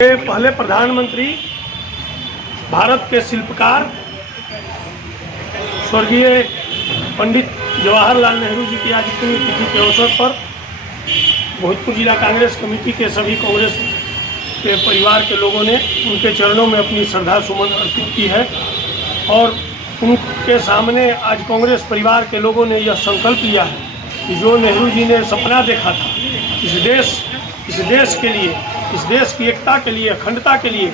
पहले प्रधानमंत्री, भारत के शिल्पकार स्वर्गीय पंडित जवाहरलाल नेहरू जी की आज पुण्यतिथि के अवसर पर भोजपुर जिला कांग्रेस कमेटी के सभी कांग्रेस के परिवार के लोगों ने उनके चरणों में अपनी श्रद्धा सुमन अर्पित की है। और उनके सामने आज कांग्रेस परिवार के लोगों ने यह संकल्प लिया है कि जो नेहरू जी ने सपना देखा था इस देश के लिए, इस देश की एकता के लिए, अखंडता के लिए,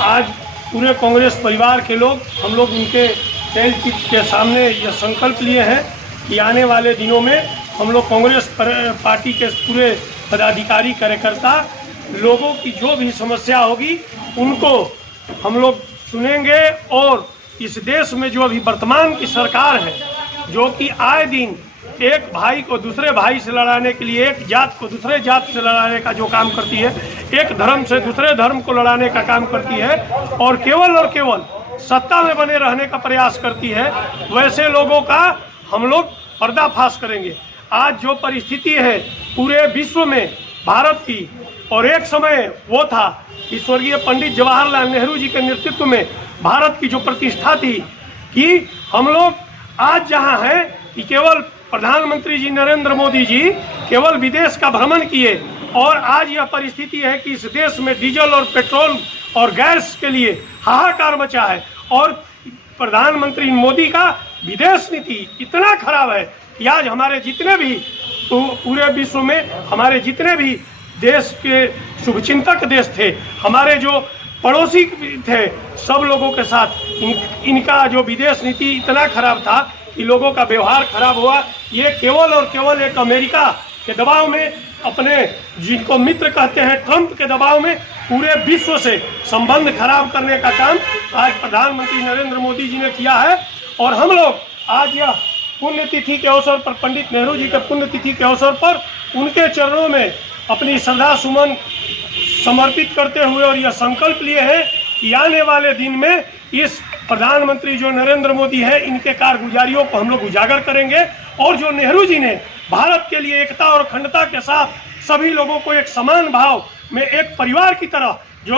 आज पूरे कांग्रेस परिवार के लोग, हम लोग उनके तैलचित्र के सामने यह संकल्प लिए हैं कि आने वाले दिनों में हम लोग कांग्रेस पार्टी के पूरे पदाधिकारी, कार्यकर्ता, लोगों की जो भी समस्या होगी उनको हम लोग सुनेंगे। और इस देश में जो अभी वर्तमान की सरकार है, जो कि आए दिन एक भाई को दूसरे भाई से लड़ाने के लिए, एक जात को दूसरे जात से लड़ाने का जो काम करती है, एक धर्म से दूसरे धर्म को लड़ाने का काम करती है और केवल सत्ता में बने रहने का प्रयास करती है, वैसे लोगों का हम लोग पर्दाफाश करेंगे। आज जो परिस्थिति है पूरे विश्व में भारत की, और एक समय वो था कि स्वर्गीय पंडित जवाहरलाल नेहरू जी के नेतृत्व में भारत की जो प्रतिष्ठा थी कि हम लोग आज जहाँ हैं कि केवल प्रधानमंत्री जी नरेंद्र मोदी जी केवल विदेश का भ्रमण किए, और आज यह परिस्थिति है कि इस देश में डीजल और पेट्रोल और गैस के लिए हाहाकार मचा है। और प्रधानमंत्री मोदी का विदेश नीति इतना खराब है कि आज हमारे जितने भी पूरे विश्व में हमारे जितने भी देश के शुभचिंतक देश थे, हमारे जो पड़ोसी थे, सब लोगों के साथ इनका जो विदेश नीति इतना खराब था कि लोगों का व्यवहार खराब हुआ। ये केवल और केवल एक अमेरिका के दबाव में, अपने जिनको मित्र कहते हैं ट्रंप के दबाव में, पूरे विश्व से संबंध खराब करने का काम आज प्रधानमंत्री नरेंद्र मोदी जी ने किया है। और हम लोग आज यह पुण्यतिथि के अवसर पर, पंडित नेहरू जी के पुण्यतिथि के अवसर पर उनके चरणों में अपनी श्रद्धा सुमन समर्पित करते हुए और यह संकल्प लिए हैं कि आने वाले दिन में इस प्रधानमंत्री जो नरेंद्र मोदी है, इनके कारगुजारियों को हम लोग उजागर करेंगे। और जो नेहरू जी ने भारत के लिए एकता और अखंडता के साथ सभी लोगों को एक समान भाव में एक परिवार की तरह जो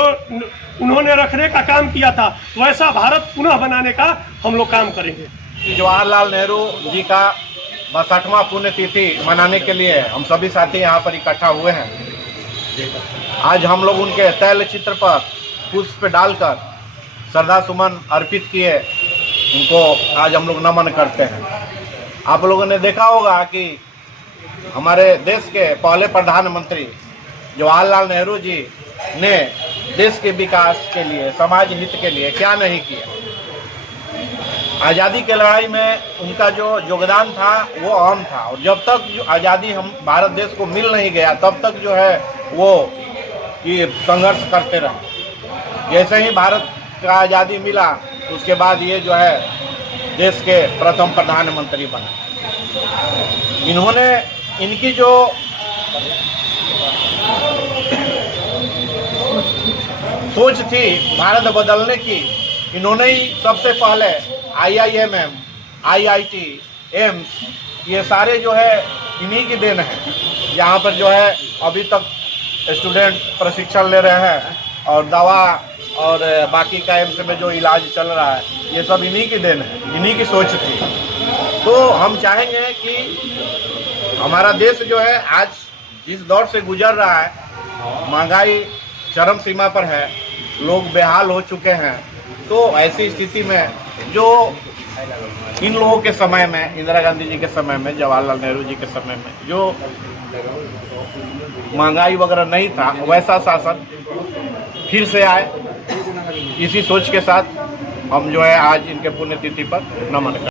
उन्होंने रखने का काम किया था, वैसा भारत पुनः बनाने का हम लोग काम करेंगे। जवाहरलाल नेहरू जी का 62वां पुण्यतिथि मनाने के लिए हम सभी साथी यहाँ पर इकट्ठा हुए हैं। आज हम लोग उनके तैलचित्र पर पुष्प डालकर श्रद्धा सुमन अर्पित किए, उनको आज हम लोग नमन करते हैं। आप लोगों ने देखा होगा कि हमारे देश के पहले प्रधानमंत्री जवाहरलाल नेहरू जी ने देश के विकास के लिए, समाज हित के लिए क्या नहीं किया। आज़ादी की लड़ाई में उनका जो योगदान था वो अहम था, और जब तक जो आज़ादी हम भारत देश को मिल नहीं गया तब तक जो है वो ये संघर्ष करते रहे। जैसे ही भारत का आज़ादी मिला उसके बाद ये जो है देश के प्रथम प्रधानमंत्री बने। इन्होंने, इनकी जो सोच थी भारत बदलने की, इन्होंने ही सबसे पहले IIMM, IIT, एम्स, ये सारे जो है इन्हीं की देन है। यहाँ पर जो है अभी तक स्टूडेंट प्रशिक्षण ले रहे हैं और दवा और बाकी का एम्स में जो इलाज चल रहा है, ये सब इन्हीं की देन है, इन्हीं की सोच थी। तो हम चाहेंगे कि हमारा देश जो है आज जिस दौर से गुजर रहा है, महंगाई चरम सीमा पर है, लोग बेहाल हो चुके हैं, तो ऐसी स्थिति में जो इन लोगों के समय में, इंदिरा गांधी जी के समय में, जवाहरलाल नेहरू जी के समय में जो महंगाई वगैरह नहीं था, वैसा शासन फिर से आए। इसी सोच के साथ हम जो है आज इनके पुण्यतिथि पर नमन करते हैं।